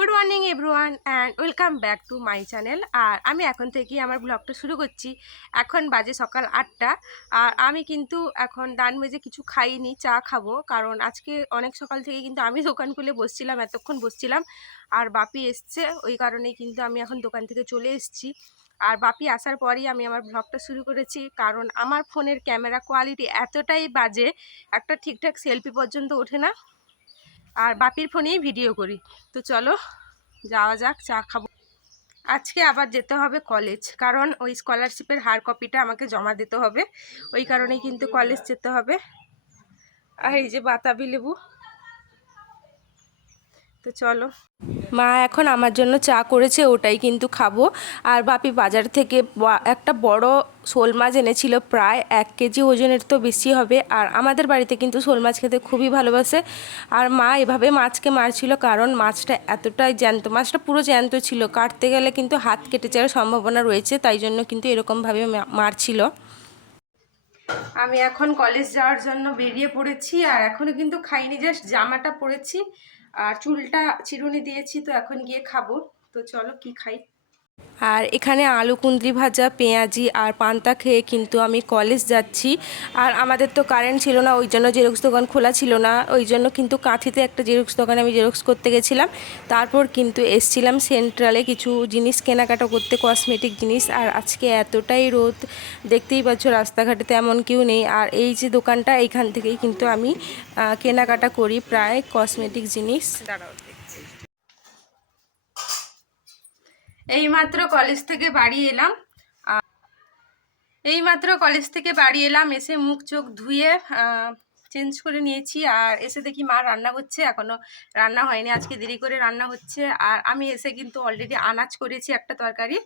Good morning everyone and welcome back to my channel. আর আমি এখন থেকে আমার ব্লগটা শুরু করছি। এখন বাজে সকাল 8টা। আর আমি কিন্তু এখন ডান মেজে কিছু খাইনি, চা খাবো, কারণ আজকে অনেক সকাল থেকে কিন্তু আমি দোকান খুলে বসছিলাম, এতক্ষণ বসছিলাম। আর বাপি এসছে, ওই কারণেই কিন্তু আমি এখন দোকান থেকে চলে এসেছি। আর বাপি আসার পরেই আমি আমার ব্লগটা শুরু করেছি, কারণ আমার ফোনের ক্যামেরা কোয়ালিটি এতটাই বাজে, একটা ঠিকঠাক সেলফি পর্যন্ত ওঠে না। আর বাপির ফোনেই ভিডিও করি। তো চলো যাওয়া যাক, চা খাবো। আজকে আবার যেতে হবে কলেজ, কারণ ওই স্কলারশিপের হার্ড কপিটা আমাকে জমা দিতে হবে, ওই কারণেই কিন্তু কলেজ যেতে হবে। আর এই যে বাতাবি লেবু, তো চলো। মা এখন আমার জন্য চা করেছে, ওটাই কিন্তু খাবো। আর বাপি বাজার থেকে একটা বড় শোল মাছ এনেছিল, প্রায় 1 কেজি ওজনের তো বেশি হবে। আর আমাদের বাড়িতে কিন্তু শোল মাছ খেতে খুবই ভালোবাসে। আর মা এভাবে মাছকে মারছিল, কারণ মাছটা এতটাই জ্যান্ত, মাছটা পুরো জ্যান্ত ছিল, কাটতে গেলে কিন্তু হাত কেটে যাওয়ার সম্ভাবনা রয়েছে, তাই জন্য কিন্তু এরকমভাবে মারছিল। আমি এখন কলেজ যাওয়ার জন্য বেরিয়ে পড়েছি, আর এখনও কিন্তু খাইনি, জাস্ট জামাটা পরেছি আর চুলটা চিরুনি দিয়েছি, তো এখন গিয়ে খাবো। তো চলো কি খাই। আর এখানে আলু কুঁদরি ভাজা, পেঁয়াজি আর পান্তা খেয়ে কিন্তু আমি কলেজ যাচ্ছি। আর আমাদের তো কারেন্ট ছিল না, ওই জন্য জেরক্স দোকান খোলা ছিল না, ওই জন্য কিন্তু কাঁথিতে একটা জেরক্স দোকানে আমি জেরক্স করতে গেছিলাম। তারপর কিন্তু এসছিলাম সেন্ট্রালে কিছু জিনিস কেনাকাটা করতে, কসমেটিক জিনিস। আর আজকে এতটাই রোদ, দেখতেই পাচ্ছ রাস্তাঘাটে তেমন কেউ নেই। আর এই যে দোকানটা, এইখান থেকেই কিন্তু আমি কেনাকাটা করি প্রায় কসমেটিক জিনিস। দাঁড়াও, এইমাত্র কলেজ থেকে বাড়ি এলাম। এসে মুখ চোখ ধুয়ে চেঞ্জ করে নিয়েছি। আর এসে দেখি মা রান্না করছে, এখনও রান্না হয়নি, আজকে দেরি করে রান্না হচ্ছে। আর আমি এসে কিন্তু অলরেডি আনাজ করেছি একটা তরকারি।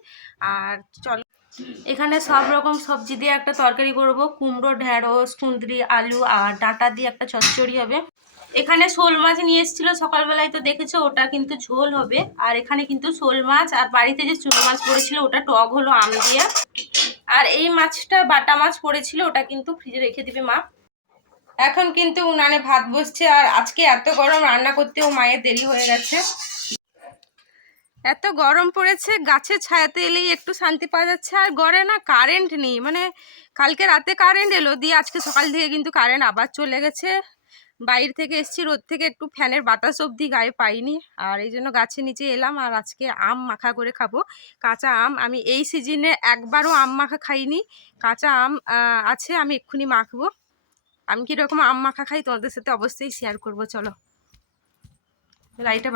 আর চলো, এখানে সব রকম সবজি দিয়ে একটা তরকারি করব, কুমড়ো, ঢেঁড়স, কুঁদরি, আলু আর ডাঁটা দিয়ে একটা চচ্চড়ি হবে। এখানে শোল মাছ নিয়ে এসেছিলো সকালবেলায়, তো দেখেছো, ওটা কিন্তু ঝোল হবে। আর এখানে কিন্তু শোল মাছ, আর বাড়িতে যে চুনো মাছ পড়েছিল ওটা টক হলো আম দিয়ে। আর এই মাছটা বাটা মাছ পড়েছিল, ওটা কিন্তু ফ্রিজে রেখে দিবে মা। এখন কিন্তু উনানে ভাত বসছে। আর আজকে এত গরম, রান্না করতেও মায়ের দেরি হয়ে গেছে। এত গরম পড়েছে, গাছের ছায়াতে এলেই একটু শান্তি পাওয়া যাচ্ছে। আর ঘরে না কারেন্ট নেই, মানে কালকে রাতে কারেন্ট এলো, দিয়ে আজকে সকাল থেকে কিন্তু কারেন্ট আবার চলে গেছে। বাইরে থেকে এসছি, রোদ থেকে একটু ফ্যানের বাতাস অবধি গায়ে পাইনি। আর এই জন্য গাছের নিচে এলাম। আর আজকে আম মাখা করে খাবো, কাঁচা আম। আমি এই সিজনে একবারও আম মাখা খাইনি। কাঁচা আম আছে, আমি এক্ষুনি মাখবো। আমি কীরকম আম মাখা খাই তোমাদের সাথে অবশ্যই শেয়ার করবো। চলো লাইটটা।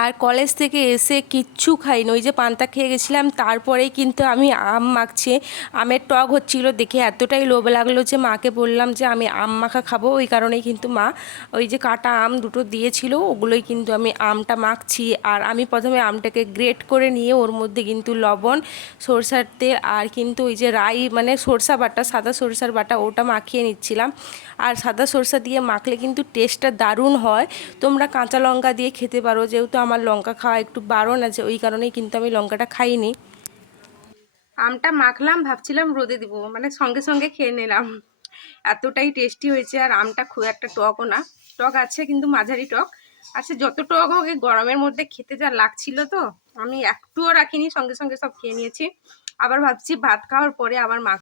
আর কলেজ থেকে এসে কিচ্ছু খাইনি, ওই যে পান্তা খেয়ে গেছিলাম, তারপরেই কিন্তু আমি আম মাখছি। আমের টক হচ্ছিল দেখে এতটাই লোভ লাগলো যে মাকে বললাম যে আমি আম মাখা খাবো। ওই কারণেই কিন্তু মা ওই যে কাটা আম দুটো দিয়েছিল, ওগুলোই কিন্তু আমি আমটা মাখছি। আর আমি প্রথমে আমটাকে গ্রেট করে নিয়ে ওর মধ্যে কিন্তু লবণ, সরষার তেল আর কিন্তু ওই যে রাই মানে সরষা বাটা, সাদা সরষার বাটা, ওটা মাখিয়ে নিচ্ছিলাম। আর সাদা সরষা দিয়ে মাখলে কিন্তু টেস্টটা দারুণ হয়। তোমরা কাঁচা লঙ্কা দিয়ে খেতে পারো, যেহেতু আমার লঙ্কা খাওয়া একটু বারণ আছে, ওই কারণেই কিন্তু আমি লঙ্কাটা খাইনি। আমটা মাখলাম, ভাবছিলাম রোদে দিব, মানে সঙ্গে সঙ্গে খেয়ে নিলাম, এতটাই টেস্টি হয়েছে। আর আমটা খুব একটা টকও না, টক আছে কিন্তু মাঝারি টক আছে। যত টক হোক, এই গরমের মধ্যে খেতে যা লাগছিল, তো আমি একটুও রাখিনি, সঙ্গে সঙ্গে সব খেয়ে নিয়েছি। আবার ভাবছি ভাত খাওয়ার পরে আবার মাখ।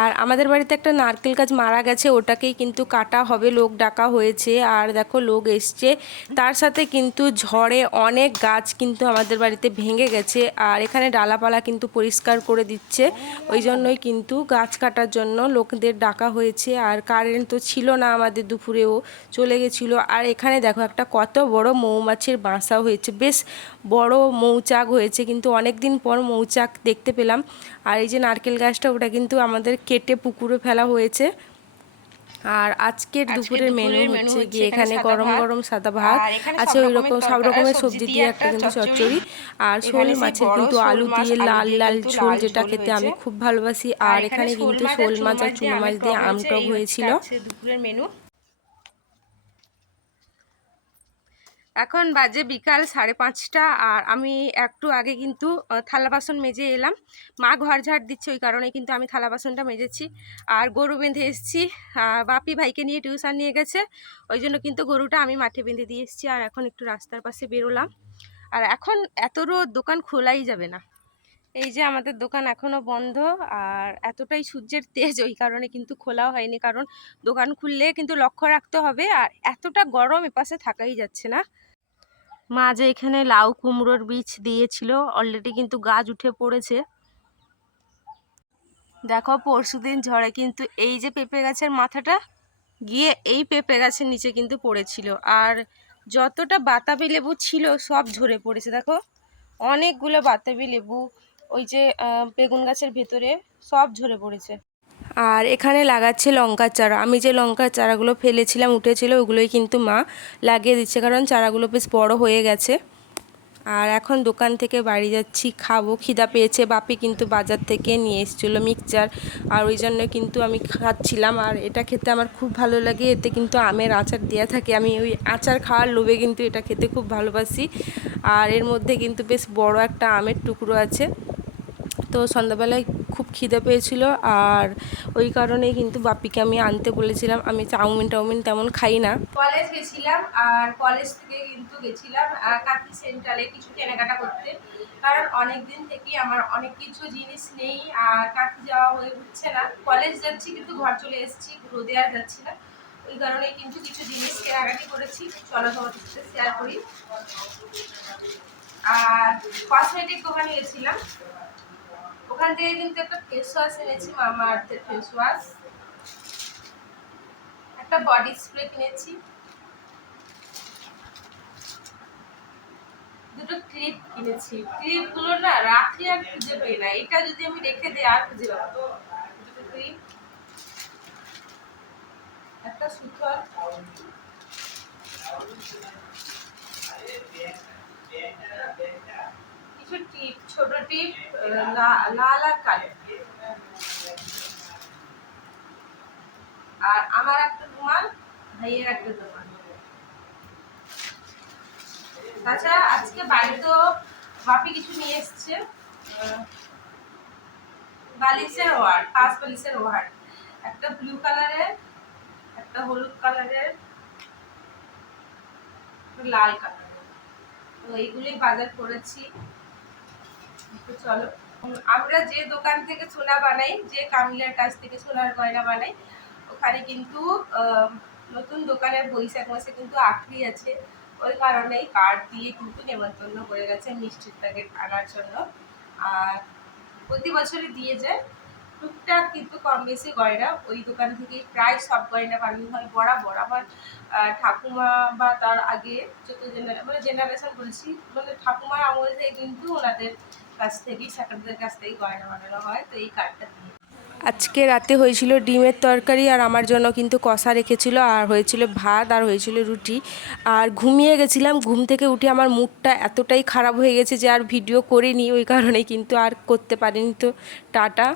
আর আমাদের বাড়িতে একটা নারকেল গাছ মারা গেছে, ওটাকেই কিন্তু কাটা হবে, লোক ডাকা হয়েছে। আর দেখো লোক এসছে, তার সাথে কিন্তু ঝড়ে অনেক গাছ কিন্তু আমাদের বাড়িতে ভেঙে গেছে। আর এখানে ডালাপালা কিন্তু পরিষ্কার করে দিচ্ছে, ওই জন্যই কিন্তু গাছ কাটার জন্য লোকদের ডাকা হয়েছে। আর কারেন্ট তো ছিল না, আমাদের দুপুরেও চলে গেছিলো। আর এখানে দেখো একটা কত বড় মৌমাছির বাসা হয়েছে, বেশ বড় মৌচাক হয়েছে, কিন্তু অনেক দিন পর মৌচাক দেখতে পেলাম। আর এই যে নারকেল গাছটা, ওটা কিন্তু আমাদের কেটে পুকুরে ফেলা হয়েছে। আর আজকের দুপুরের মেনু হচ্ছে গিয়ে এখানে গরম গরম সাদা ভাত আছে, ওই রকম সব রকমের সবজি দিয়ে একটা কিন্তু চচ্চড়ি, আর শোল মাছের কিন্তু আলু দিয়ে লাল লাল ঝোল, যেটা খেতে আমি খুব ভালোবাসি। আর এখানে কিন্তু শোল মাছ আর চুনো মাছ দিয়ে আমটক হয়েছিল দুপুরের মেনু। এখন বাজে বিকাল 5:30 আর আমি একটু আগে কিন্তু থালা বাসন মেজে এলাম। মা ঘর ঝাড় দিচ্ছে, ওই কারণে কিন্তু আমি থালা বাসনটা মেজেছি। আর গরু বেঁধে এসেছি, বাপি ভাইকে নিয়ে টিউশন নিয়ে গেছে, ওই জন্য কিন্তু গরুটা আমি মাঠে বেঁধে দিয়ে এসেছি। আর এখন একটু রাস্তার পাশে বেরোলাম। আর এখন এত রোদ, দোকান খোলাই যাবে না। এই যে আমাদের দোকান এখনো বন্ধ, আর এতটাই সূর্যের তেজ, ওই কারণে কিন্তু খোলাও হয়নি। কারণ দোকান খুললে কিন্তু লক্ষ্য রাখতে হবে, আর এতটা গরম এপাশে থাকাই যাচ্ছে না। মা যে এখানে লাউ কুমড়োর বীজ দিয়েছিল, অলরেডি কিন্তু গাছ উঠে পড়েছে। দেখো পরশুদিন ঝড়ে কিন্তু এই যে পেঁপে গাছের মাথাটা গিয়ে এই পেঁপে গাছের নিচে কিন্তু পড়েছিল। আর যতটা বাতাবি লেবু ছিল সব ঝরে পড়েছে। দেখো অনেকগুলো বাতাবি লেবু ওই যে বেগুন গাছের ভেতরে সব ঝরে পড়েছে। আর এখানে লাগাচ্ছে লঙ্কার চারা। আমি যে লঙ্কার চারাগুলো ফেলেছিলাম উঠেছিল, ওগুলোই কিন্তু মা লাগিয়ে দিচ্ছে, কারণ চারাগুলো বেশ বড় হয়ে গেছে। আর এখন দোকান থেকে বাড়ি যাচ্ছি, খাবো, খিদা পেয়েছে। বাপি কিন্তু বাজার থেকে নিয়ে এসেছিলো মিক্সচার, আর ওই জন্য কিন্তু আমি খাচ্ছিলাম। আর এটা খেতে আমার খুব ভালো লাগে, এতে কিন্তু আমের আচার দেওয়া থাকে। আমি ওই আচার খাওয়ার লোভে কিন্তু এটা খেতে খুব ভালোবাসি। আর এর মধ্যে কিন্তু বেশ বড় একটা আমের টুকরো আছে। তো সন্ধ্যাবেলায় খুব খিদে পেয়েছিল, আর ওই কারণেই কিন্তু বাপিকে আমি আনতে বলেছিলাম। আমি চাউমিন তেমন খাই না। কলেজ গেছিলাম, আর কলেজ থেকে কিন্তু গেছিলাম কাকি সেন্টারে কিছু কেনাকাটা করতে, কারণ অনেক দিন থেকে আমার অনেক কিছু জিনিস নেই, আর কাকি যাওয়া হয়ে উঠছে না। কলেজ যাচ্ছি কিন্তু ঘর চলে এসেছি, রোদে আর যাচ্ছি না, ওই কারণে কিন্তু কিছু জিনিস কেনাকাটি করেছি। চলো তোমাদের সাথে শেয়ার করি। আর কসমেটিক দোকানে গেছিলাম, ওখান থেকে কিন্তু একটা ফেস ওয়াশ এনেছি, মামা আর্থের ফেস ওয়াশ, একটা বডি স্প্রে কিনেছি, দুটো ক্লিপ কিনেছি। ক্লিপগুলো না রাখলে আর খুঁজে পাই না, এটা যদি আমি রেখে দিই আর খুঁজে পাবো। দুটো ক্লিপ, একটা সুতর, কিছু টিপ, ছোট টিপ, লাল আর কালো, আর আমার একটা রুমাল, ভাইয়ের একটা রুমাল। তাছাড়া আজকে বাড়িতেও বাপি কিছু নিয়ে এসছে, বালিশের ওয়ার, 5 বালিশের ওয়ার, একটা ব্লু কালারের, একটা হলুদ কালারের, লাল কালারের। তো এইগুলি বাজার করেছি। তো চলো, আমরা যে দোকান থেকে সোনা বানাই, যে কামিলার কাছ থেকে সোনার গয়না বানাই, ওখানে কিন্তু নতুন দোকানের বৈশাখ মাসে কিন্তু আখড়ি আছে, ওই কারণেই কার্ড দিয়ে কিন্তু নেমন্তন্ন করে গেছে মিষ্টির প্যাকেট আনার জন্য। আর প্রতি বছরই দিয়ে যায় টুকটাক, কিন্তু কম বেশি গয়না ওই দোকান থেকেই প্রায় সব গয়না বানানো হয় বরাবর। আমার ঠাকুমা বা তার আগে যত জেনারেশন বলছি, মানে ঠাকুমার আমল থেকে কিন্তু ওনাদের কাছ থেকেই, সেকেন্ডদের কাছ থেকেই গয়না বানানো হয়। তো এই কার্ডটা দিয়ে আজকে রাতে হয়েছিল ডিমের তরকারি, আর আমার জন্য কিন্তু কষা রেখেছিল, আর হয়েছিল ভাত, আর হয়েছিল রুটি। আর ঘুমিয়ে গেছিলাম, ঘুম থেকে উঠে আমার মুডটা এতটাই খারাপ হয়ে গেছে যে আর ভিডিও করিনি, ওই কারণে কিন্তু আর করতে পারিনি। তো টাটা।